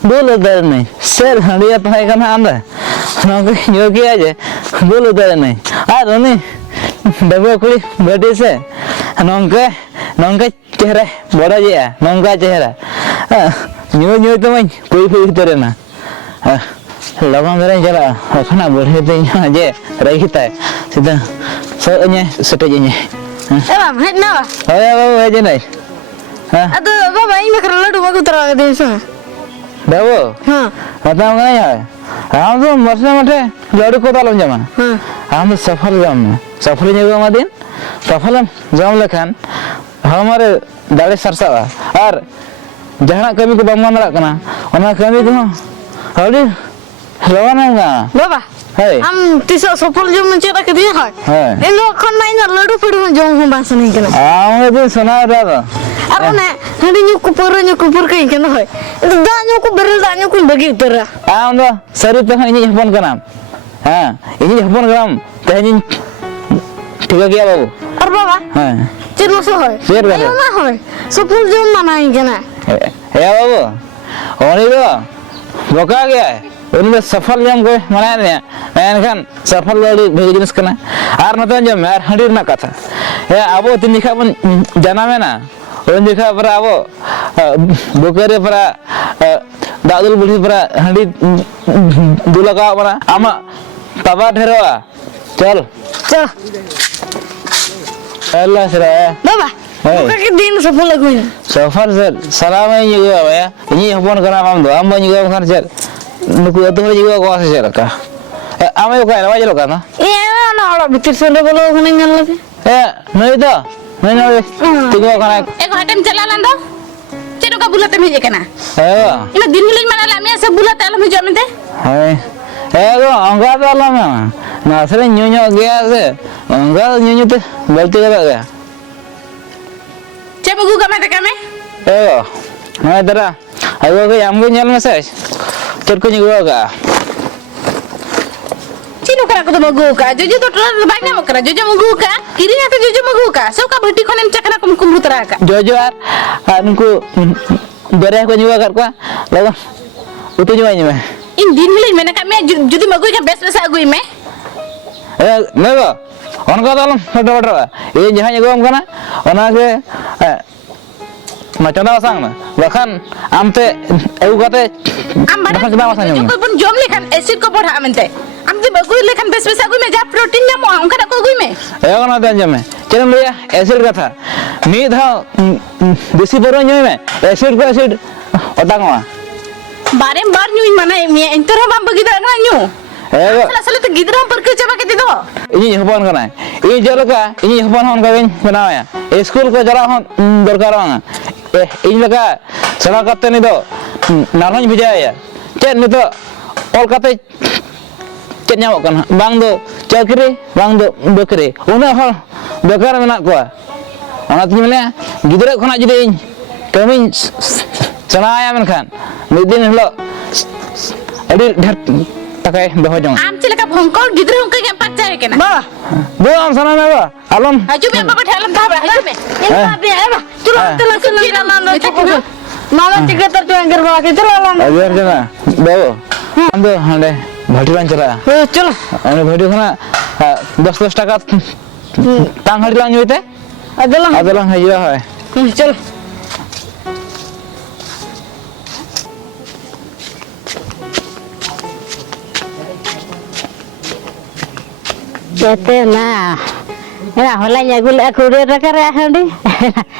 Bulu dari nih, ser dia pakai kan anda, nongki nyoki aja, bulu dari nih, nih, double kuli berde se, nongke cehra, boda aja, nongka cehra, nyu itu main, kui dari na, lawan dari jalan, karena boleh itu aja, rai kita, sudah, soalnya setujunya. Bang, nah. Oh ya, bawa aja nih. Aduh, Baba ini makan lalu aku terang di sana. Bawa. Kata mana ya? Kamu tuh maksudnya lalu kota lalu zaman. Kamu safari juga madin. Safari jam lekan. हमारे दाले सरसा और जहाँ कभी को बम्मा नरा कना उन्हें कभी तो हरी लवाना का Baba, am tisok sopol jom mencet ke dia hai. Elo kan main lalu pedu jom hum bahasa ni kena. itu sonar ada. Aku nak hari nyukur kain kena hai. Itu dah nyukur beril dah nyukur bagi utara. Am tu seri tu ini Jepun kenam. Ini Jepun kenam. Tanya tiga kia babu. Ar Baba. Ciro so hai. Ciro kan. Ayo mah hai. Sopol jom mana ini kena. Ya babu. Orang itu buka gaya. उनमें सफल जम को मनाया नहीं है kan सफल वाली भेज जिनिस करना आर नतन जम यार हंडी ना कथा ये अबो तीन दिखा बन जाना में ना उन दिखा पर अबो बुकेरे पर दादुल बुढ़ी पर हंडी दूल्हा का पर आमा तबा ठहरवा चल अल्लाह सरा Baba, buka ke din sopol lagu ini. सफल सर सलाम है ये भैया ये हपन करना हम दो हम बन गए Khan sir nuku itu lagi juga kuasa cerita. Ame bukan apa aja lo kan? Iya, na orang bitir sendiri kalau kena ngal lagi. Nih itu, nih tunggu kan? Eko hatem jalan do? Cedo ka bulat me je kana? Ina din milin mana la me se bulat ala me jom te? Eko angga tu alam ya. Nah, sering nyonya gaya se. Angga nyonya tu berarti apa gaya? Cemu guga me te kame? Nah, tera. Ayo ke yang gue nyal mesej. Terus juga ka. Cino kara ko to magu ka. Jojo to tolak baik na mokra. Jojo magu ka. Kiri na to jojo magu ka. So ka bhati khonen chakra kum kumrutara ka. Jojo ar nuku beres ko juga kar ko. Lawan. Utu juga ini mah. In din milin mena ka me jodi magu ka bes agui me. Nego. Onka dalam foto. Ini jahan juga om kana. Ona ke macam apa sang na. Bahkan amte eu kate am bada joko pun jom lekhan acid ko bodha amente am te bagui lekhan bes agui me ja protein nyamo onka ko agui me kana dan jame चलो भैया acid का था मी था देसी बरो न्योय में acid को acid ओटांग मा बारे बार न्यूई माना मी इंटर हम बगी दा ना न्यू असले तो गिदरा पर के चबा के दिदो इनी हपन कना इ जलका इनी हपन हन का बनाया स्कूल को जरा हन दरकार वांगा इन लगा सला करते नहीं दो नारहन भेजाया चेत नि तो ऑल काते चेत ᱧᱟᱢᱚᱜ ᱠᱟᱱᱟ ᱵᱟᱝ ᱫᱚ ᱪᱟᱠᱨᱤ ᱵᱟᱝ ᱫᱚ ᱵᱟᱠᱨᱤ ᱩᱱᱟᱹᱜ ᱦᱚᱲ बेकार मेना को मैंने गिद्रा खना जुदी कमी चलाया मेनखान मिद दिन हिलो अड़ी ढेर तकाय दहो जंग आम चिलका भंकल गिद्रा उनका के पचाए केना बा दो आम सना में बा आलम हजू में बाबा ठेलम था हजू में Ini babi apa? Tulang kena nando cukup. Malah 3 tertuangker bawa ke tulang. अगर जना दो हम तो हंडे भटीरान चला चलो. अने भटी खना 10 টাকা टांग हड़ी लांग होते अदला हजिरा है चलो. Jatuh nah, ya hola nyagul aku udah rekara handi,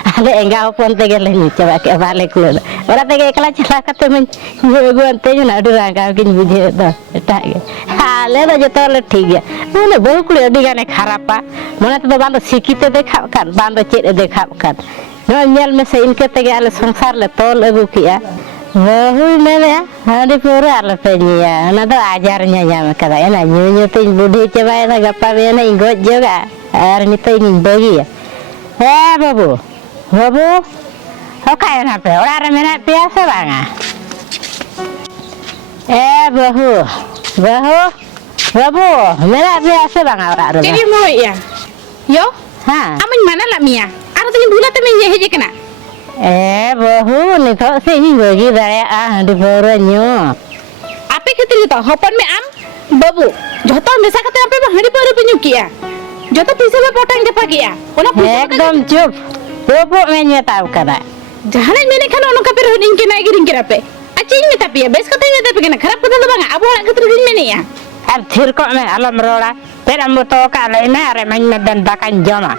ada enggak pun tegel ni coba ke balik lu, orang tegel kelas celaka kata men, gue antenya nak udah rangka mungkin video tu, tak ke, halah dah jatuh le tiga, mana baru kuliah di kan kharapa, mana tu bandu sikit dekap kan, bandu cek dekap kan, nyal mesin ke tegel le sangsar le tol abu kia. Wah, mana? Hari pura ala penyia. Nado ajarnya jam kada. Ena nyu tu budi coba ena gapa ena ingot juga. Ar ni tu ingin bagi ya. Babu, babu. Okai na pe. Orang mana biasa banga. Babu, babu, babu. Mana biasa banga orang. Jadi mau ya? Yo? Ha. Amin mana lah Mia? Ada tu bulat tu Mia hejek kena. बहु नितो से ही बगी दया हंडी परन्यो आपे खतिर तो हपन में आम बाबू जतो मेसा कते आपे हंडी पर पे किया जतो पीछे में पोटांग दे पगिया ओना एकदम चुप पोपो में नेताव करा जहाने मेने खाना ओनो का पे रिंग के नाई रिंग के रापे अच्छी में तापिया बेस कते में तापे ना खराब कते बांगा अब ओना खतिर रिंग में नहीं आ अब थिर को में अलम रोड़ा फिर हम तो का लेना अरे मैं दन दाकान जमा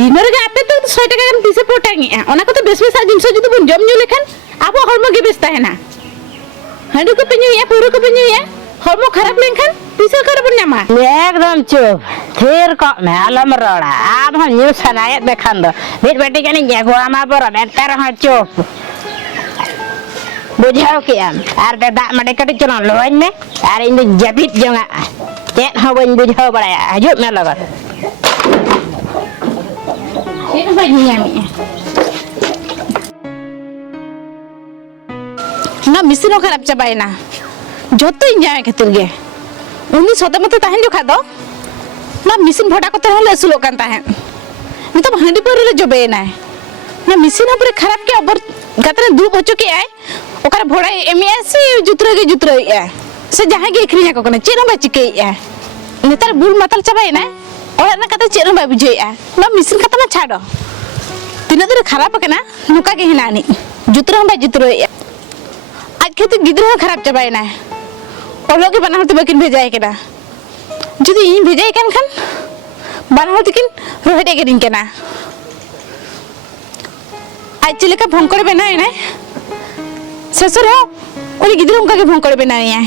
दिनर गे आपे तो 100 টাকা গান পিছে পোটাঙ্গি ওনা কত বেশ বেশ জিনিস যদি বন জম নিউ লেখান আবো হরমো গে বেস্তা হেনা হাঁডু को पेन्यू या पुरो को पेन्यू या हरमो खराब लेखान पिसे कर बन नामा एकदम चुप थिर को में अलम रोड़ा अब हम न्यूज़ सुनाए देखान दो बीट बेटी के नहीं गो आमा पर बेटर ह चुप बुझाओ के आर दे दा मडे कटी चलो लोइन में आर इन जबित जोंगा चेत हो बन बुझाओ बड़ा हजु में लगा ये भाई नहीं आमी ना मिसिनो खराब चबाई ना जतो इंजाय खातिर गे उनी सदा मते ताहेन जो खादो ना मिसिन भटा को तरह ले सुलो कान ताहेन नि तो हंडी पर ले जबे ना ना मिसिन पर खराब के अबर गतरे दू बच्चों के आए ओकरा भोड़ा एमएससी जुतरे है से जहां के इखरिया को ने चेनो बच्ची के है नेतर बुल मतल चबाई ना और ना कते चेनो बा बुझे है ना मिसिन कता ना छाड़ो तीन दिन खराब के ना नुका के हिनानी जुतरे है आज खेती गिद्र खराब चबाई ना ओलो के बना होते बकिन भेजाए के ना जदी इन भेजाए कान खान बना होते किन रोहटे के दिन के ना आज चले का भंकड़ बना है ना ससुर हो उनी गिद्र उनका के भंकड़ बना है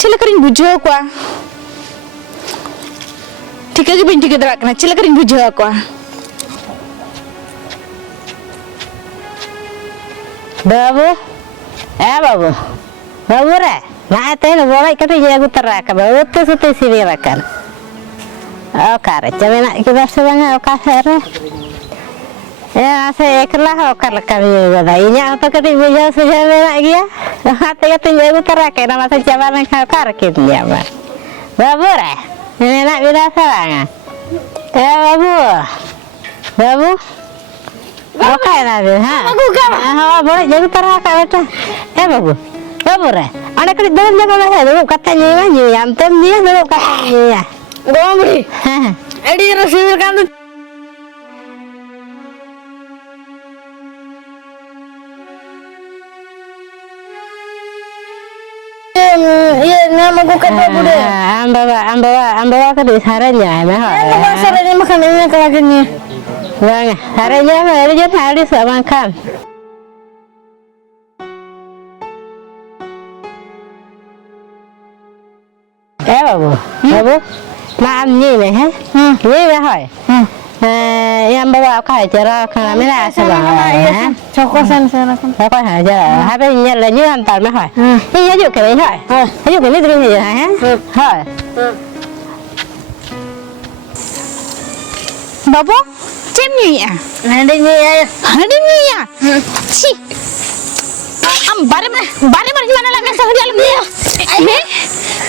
चले करिन बुझो को ठीक है कि बिंटी के दरक ना चले करिन बुझो को बाबू बाबू बाबू रे ना तेन बोला कते ये गुतरा का बाबू तो सुते सिरी रखन ओ करे चवे ना के बस बंगा ओ का रे से एकला हो कर कभी बदा इया तो कते बुझा सुझा मेरा गया हाथ कते ये गुतरा के ना से चवा में खा कर के लिया बाबू रे ना बिना सवांगा बाबू बाबू ओके ना रे हां हां बोले जग तरह का बेटा बाबू रे अने कड़ी दम जगह में है दो कते नी हम तुम नी दो कते नी गोमड़ी हां एडी रसीद कांद ये नाम को कते बुडे आम बाबा का दे सारे न्याय में है सारे ने मखन ने कला के नी vâng hari nya hari nya hari sama kan babu làm gì vậy hả gì vậy hỏi em bawa cái chợ khana mới là sao hả cho con xem cho con hả giờ hai bên nhận là như an toàn mới hỏi như ví dụ cái đấy hỏi ví dụ cái này thì gì hả hỏi बाबू चेमनिया हंडीनिया छी हम बारे में माना लगे सहरियाल में ए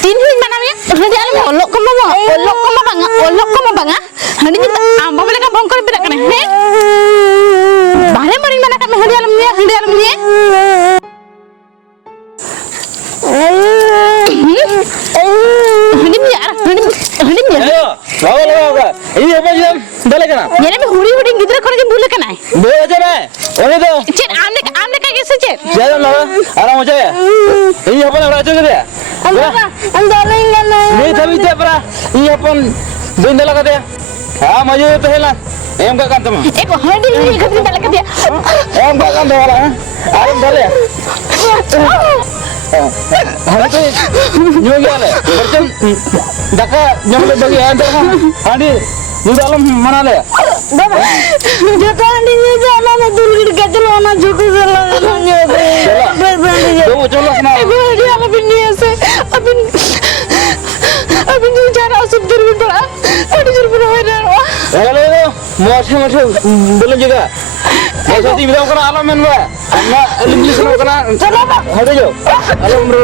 3 दिन माना में सहरियाल में ओलोक को बांगा हंडी आम बाबले का भंकर बिरा कने हे बारे माना का सहरियाल में बाबा ini apa jam balik kana ये में हुड़ी गिद्र करे बुले कना दो हजार है ओने तो चेन आमने का कैसे चेन ज्यादा ना आराम हो जाए ini apa nak racun dia हम डालेंगे ना नहीं तभी ते परा ini अपन दिन दला का दे हां मजे तो है ना em का काम तुम एक हंडी में खतरी डाल के दिया em का काम वाला है आराम डाले हाँ तो न्यू गया ले बर्तन दका जमले बगी है तो हांडी नुदालम मना ले बाबा जो तो हंडी में जाना ना दूर के चलो ना झुक चलो तो चलो ना हंडी वाला भी नहीं ऐसे अभी जो जाना सब दूर में पड़ा हंडी जरूर हो रहा हेलो मोटे बोले जगह ऐसा ती बिदाव करा आलम में ना इंग्लिश में करा चलो हटे जो आलम रो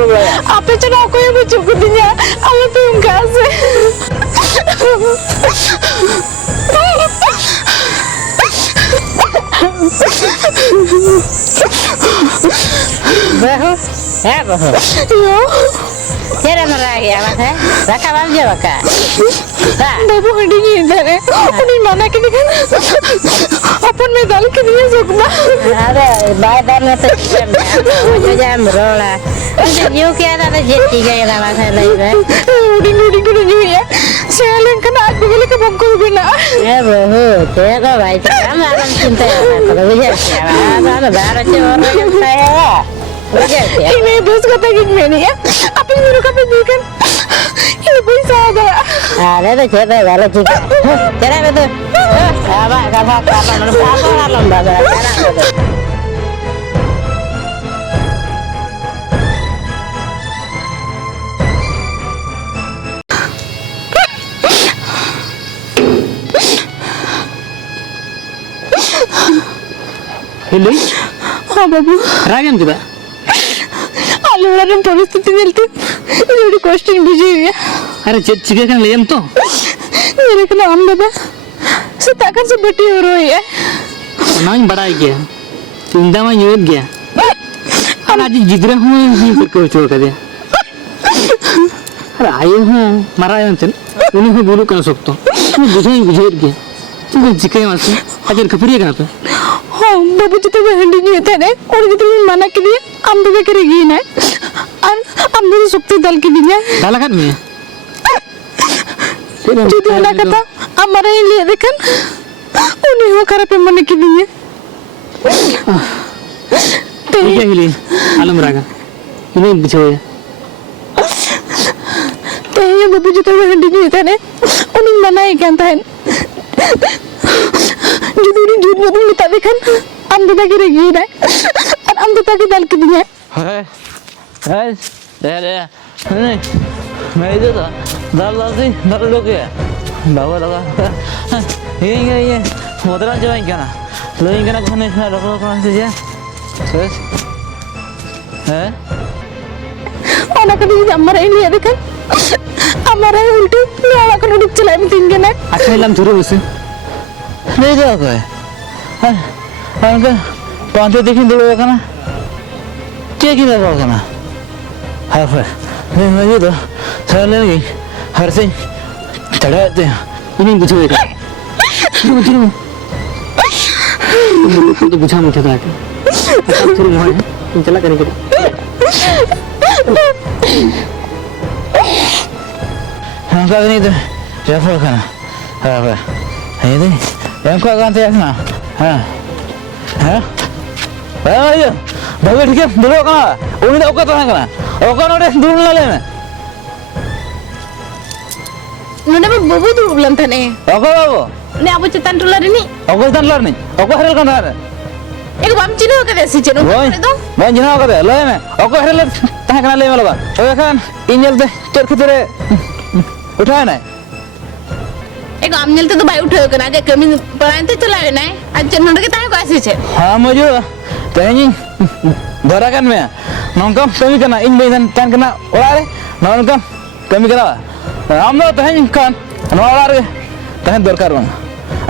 आप चलो कोई भी चुप दिया आलम तो उनका से बहू है बहू तेरे मरा गया बात है रखा बाल जो का बाबू हंडी नहीं इधर है अपनी माना के दिखा अपन में डाल के दिया सुखना अरे बाय बार में तो मुझे जाम रोला मुझे यूं क्या था जे ठीक है ना बात है ले उड़ी को नहीं है सेलें का नाक बगले के बंको बिना ए बहू तेरा भाई काम आराम चिंता है तो मुझे क्या बात बार अच्छे और लगता है मुझे क्या ini bos kata gini ya apa yang mereka pikirkan ini bisa ada अरे तो चेता वाला ठीक है तेरा में तो अब कथा कथा मतलब apa लंबा तेरा Hello, हाँ बाबू रागम किधर? आलूड़ा परिस्थिति मिलती ये क्वेश्चन बुझी हुई है अरे चिके kan लेम तो मेरे को नाम बाबा सताकर से बटी हो रही है नाम बड़ा गया चिंता में यूँ गया आज जिगरा हूँ ये पर कोई छोड़ कर दिया अरे आये हूँ मरा आये थे उन्हें को बोलूँ कर सकता हूँ बुझे गया तुम जिके मासे अगर खपरिया कहाँ पे हाँ बाबू जितने भी हंडी नहीं होते हैं और जितने भी मना के लिए हम तो क्या करेगी ना और हम तो सुक्ति दल के लिए डाला कर मैं जितने ना करता हमारे लिए देखन उन्हें वो खराब पे मना के लिए ठीक है हिली आलम रागा इन्हें बिछोया तो ये बाबू जितने भी हंडी नहीं होते हैं उन्हें मना ही कहता है जुदूरी जुद में तुम बता देखन अंधता की रहेगी ना और अंधता की दल की दुनिया है नहीं मैं इधर था दल लोग है बाबा लगा ये मोदरा जवाइन क्या ना लोग क्या ना कहने का लोग कौन से जा है और ना कभी हमारा ही नहीं देखन हमारा ही उल्टी नाला को डुब चलाए में तीन के ना अच्छा इलाम थोड़े उसे नहीं जाओ क्या है उनका पांचों देखिए दो लोग ना क्या किया बात करना हाँ फिर नहीं मुझे तो सारे लगे हर से चढ़ाते हैं इन्हें बुझेगा तुम तो बुझा मुझे था थोड़ी मोहन है तुम चला करेंगे हाँ क्या नहीं तो जयपुर खाना हाँ फिर ये दे yang kau akan tiap na, ayo, bawa dia dulu kan, unik tak okat orang kan, okat orang dulu nala ni, नोने में बाबू तो उबलन था ने okat bawa, ने अब चितान टुला रे नी okat tan lar ni, okat herel kan ada, एक बाम चिनो के देसी चिनो boy jina okat ada, loh ni, okat herel tah kan le malah, okat kan, injil deh, terkutare, utai na. एक आमनेल तो भाई उठायो कना के कमी परान तो चलावे ना आज नोने के ताय को आसी छे हाँ मुझे तहनी धरा kan मैं नौकम कमी करना इन बेजन tan kena orang नौकम कमी करना हम लोग तहनी kan नौकर तहन दरकार बना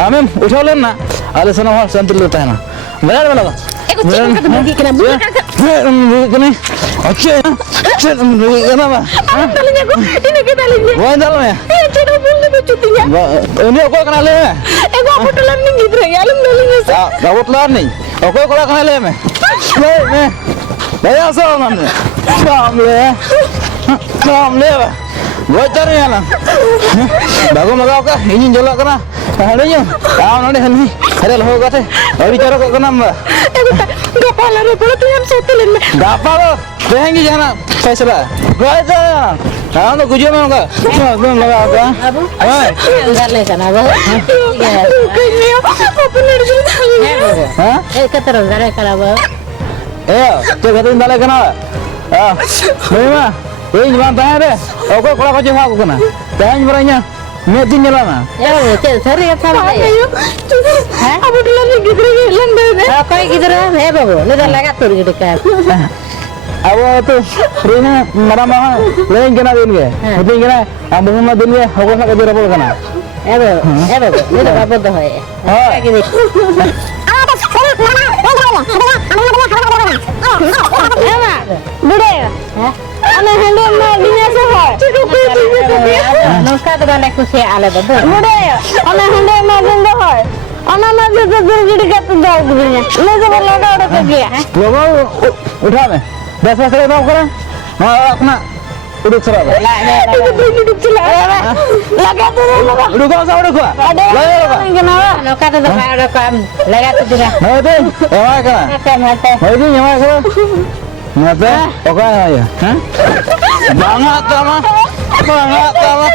हमें उठा लेना आले सना हर संतुल लेता है ना मेरा वाला एक चिनो का मुर्गी कना बुला का कने अच्छे कना बा डालेंगे को इने के डालेंगे वो डाल में ए चिनो बोलने को चुतिया उन्हें को कना ले एक आप टलन नहीं गिर रहे आलम डालेंगे दावत लार नहीं ओको को कना ले मैं saya asal namanya, काम ले वो चल रही है ना बागो मगाओ का इंजन जला करना हरे जो काम नोड़े हल्दी हरे लोग आते अभी चलो को करना मत गप्पा लगे पड़े तो हम सोते लेने गप्पा लो रहेंगी जाना फैसला गए तो हाँ तो कुछ में होगा तुम लगाओ का हाँ अंदर ले जाना वो कहीं अपन लड़के हाँ एक तरह अंदर करा वो तो कहते हैं दाले करना नहीं माँ ये जवान तैयार है ओको कोड़ा कोचे भाग को ना तैयार बराइया मैं तीन जला ना यार चल सर ये था है अब उठला नहीं गिर गए लंबे में कोई किधर है बाबू नहीं लगा तोड़ के का अब वो तो रेना मरा महा लेकिन क्या दिन के लेकिन क्या अब मुहम्मद दिन के होगा ना कभी रबोल करना ए बाबू नहीं तो बाबू तो है हाँ आ बस Ana hande ma dinya sahai. Nongka tu balik kusia ala tu. Bude, ana hande ma dinda hoy. Ana ma jada jada kat dal dunya. Le jaba lada ada ke dia. बाबा उठा मैं 10 बजे बाप करा हां अपना उड़क सरा Itu duduk cila. Laga tu laba. उड़को सा उड़को Ada orang kenapa? Nongka tu ada kam. Lega tu dia. नहीं दे एवा करा Makan mata. नहीं दे एवा करा मते ओका या हैं bangat sama bangat sama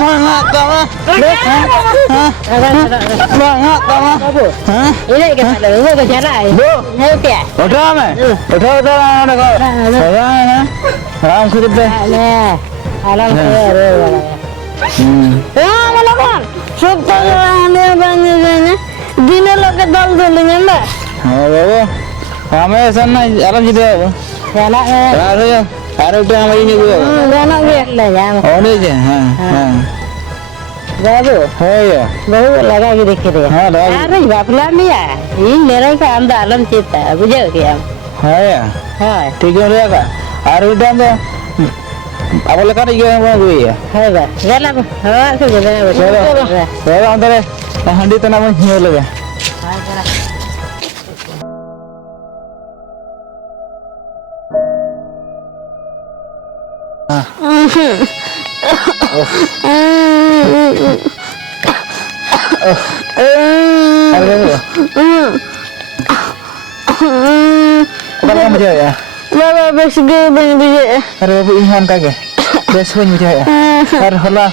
bangat sama bangat sama हां Ini ke mana? Lu ke jalan. दो Hai dia. उठा मैं उठा उठा ना को सजा ना आराम से दे Nah, alam ke. Ya mana kan? Sudah ane banyak dina lagi dal dulunya mbak. हां बाबू हमें ऐसा ना आराम से दे Jalan. अरे यार अरे उठे हम ये नहीं Dana ge. Lah jam. होने जे हां हां Babu. है या Baru lega gitu kira. हां लगा Ada bapla ni ya. Ini mereka kan anda alam cita. Bujau dia. है या Hai. ठीक है रहेगा अरे उठे हम तो अब लेकर ये हुई है Hai ba. Jalan. Ha, tu jalan. चलो अंदर हंडी तना में हियो लगे Hai jalan. अरे वो kalau macam ya Baba bes ge ben bije. अरे वो इमान का के बेस हो मुझे ya अरे होला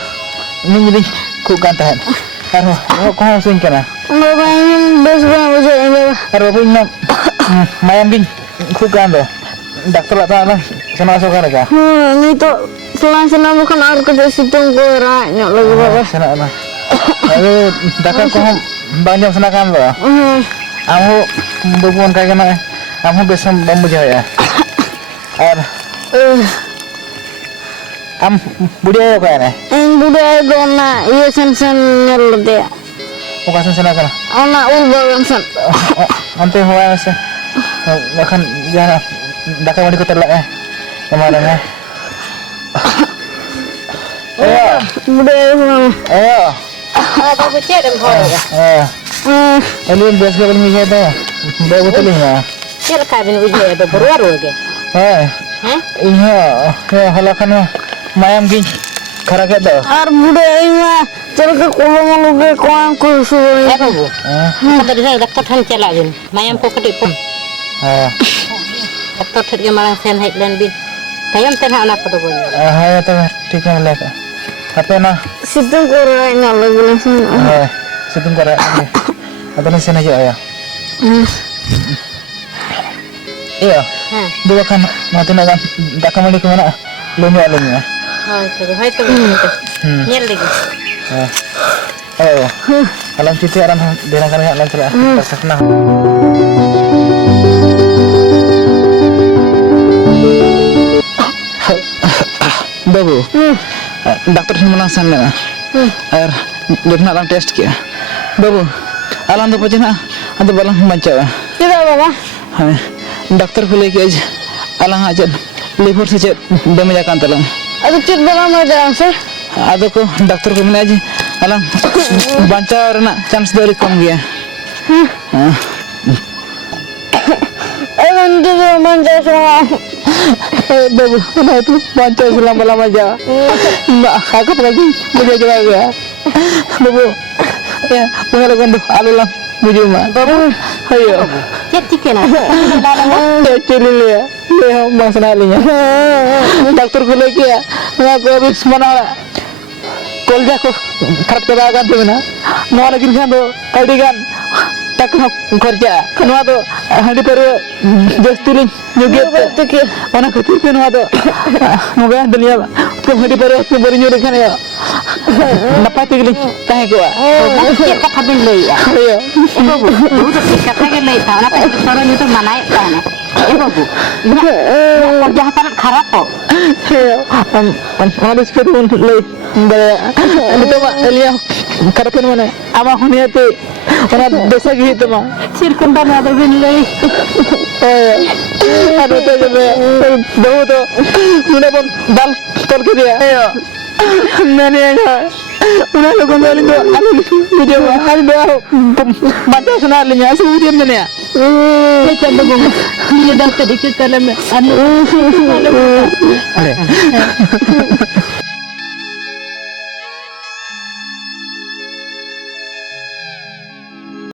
ni jadi ku kata अरे वो कौन सुन के ना Baba ini bes ben bije baba. अरे वो इन mayam bin ku kan do dokter lah tak lah sana so kan ka Ni to selang bukan air kerja situng ko ranya lagi baba. sana lah अरे dakar ko banyak sana kan do amu bubuan ka kana amu besam bambuja ya और am budaya apa ya En budaya gona iya sen nyel dia. bukan sana kana Anak ulba sen. ante huwa se makan jangan dakar mau dikotor lah kemarin ya ayo Budaya gona. ayo Ada bucet dan kau. Alin bes ka bani है तो बाबू तो नहीं है Kira kabin bucet ada berwaru ke. है Hah? iya hala kan mayam gin khara ke do Ar budaya ima चल के कोलो लोगे कोन को सुई. Babu. Kita dari sana doktor than chala bin. Mayam ko kadi pun. हां Doktor than ke marang sen hai len bin. Tayam ten ha anak ko boy. है तो ठीक है लेका apa na Situng ko ranya lagi langsung. situng kora atau ni sana aja ya iya Ha. dua kan mati na kan dakar mau di kemana lunya lunya Hai tu. Nyel lagi. oh alam citi aram dengarkan ya alam celah pasakna babu doctor से मना सामने ना और देखना आराम test किया बाबू आराम तो पचे ना अंत बाला बचा Tidak baba. हमें डॉक्टर को लेके आज आलांग आज लिवर से चेक डैमेज आकांत आलांग Ada cit bala mau jalan sih. आदो को डॉक्टर को मिला आज आलांग बचा और ना चांस दो कम गया Nanti dia manja semua. बाबू ना तो बचा सुला बाला मजा mbak aku lagi muja juga ya babu ya pengen tuh alu lang muju mah babu ayo Cek tiket na. ya cili ya ya bang senalinya dokter gue lagi ya nggak gue habis mana kol jago kerap terbakan tuh mana mau lagi kan tuh kali kan tak kerja kenapa tuh hari baru just tulen juga Tikir. mana ketir kenapa tuh moga dunia tuh hari baru baru nyuruh kan ya dapat tinggal tanya gua Cek ka kabin lei ya. ayo Babu. Babu tu cek ka kabin lei ta. Nak orang itu mana ya kan. Babu. Kerja karat kharap kok. harus kedua lagi itu pak lihat karpet mana ama huniate ora dosa gitu mah Circun tanah atau binlay. ada tuh jadi bau tuh udah pun dal tol ke dia ayo mana enggak udah lu kembali tuh anu video hari baru baca senarnya asal video mana ya Saya coba ngomong. Dia dah sedikit kalau anu. Ada